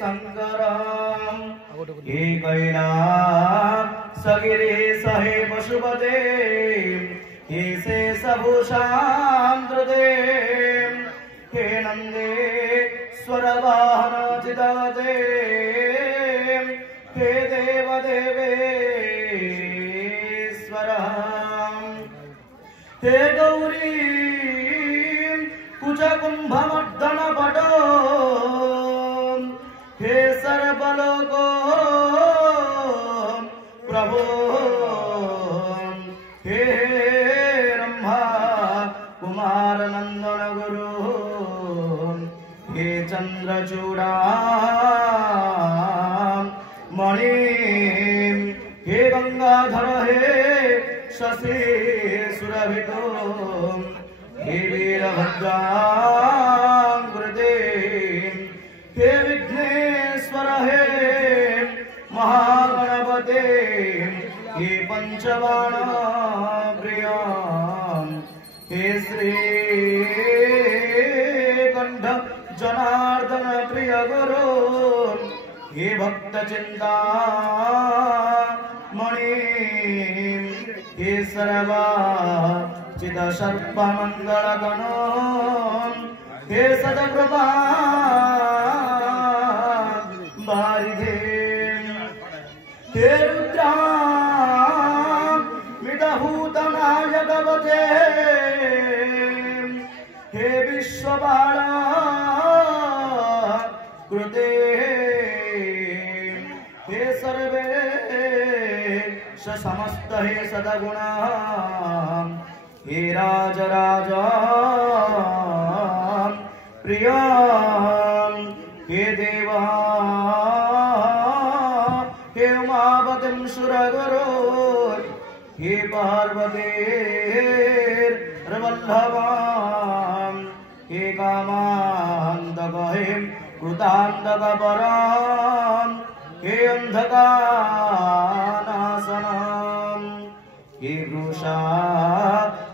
शंकरम हे कैलासगिरीश हे पशुपते हे शेषभूषान्द्रुते हे नंदेश्वर वाहन चिदवते हे देवदेवेश्वर हे गौरी कुचकुंभमर्दन पटो हे सर्वलोको प्रभो हे ब्रह्मा कुमार नंदन गुरु हे चंद्रचूड़ा मणि हे गंगाधर हे शशि सुरभितो हे वीरभद्रांकृते हे विघ्नेश्वर हे महागणपते हे पंचबाण प्रिया हे श्रीकंठ जनार्दन प्रिय गुरु हे भक्त चिंतामणि हे सर्वा चिद सर्प मंगल गणो हे सदकृपा बारिधे हे रुद्रा मितभूतनायकवते हे विश्वबाला कृते हे सर्वे समस्त हे सदगुणा हे राजराज प्रिय हे देवा हे उमापतिं सुरगुरु हे पार्वती वल्लभा हे कामान्तक हे कृतान्तक परां हे अंधकारनाशनम् हे वृषा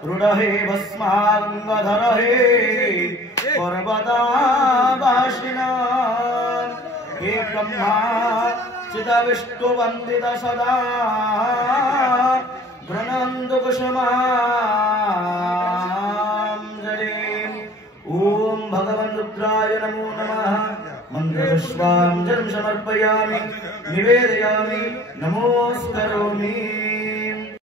रुड हे भस्मांगधर हे पर्वतावासिना हे ब्रह्मा चिद विष्णु वंदित सदा घृणन्तु कुसुमाञ्जलिम् ओम भगवन् रुद्राय नमो नमः मंत्रपुष्पाञ्जलिं समर्पयामि निवेदयामि नमोस्करोमि।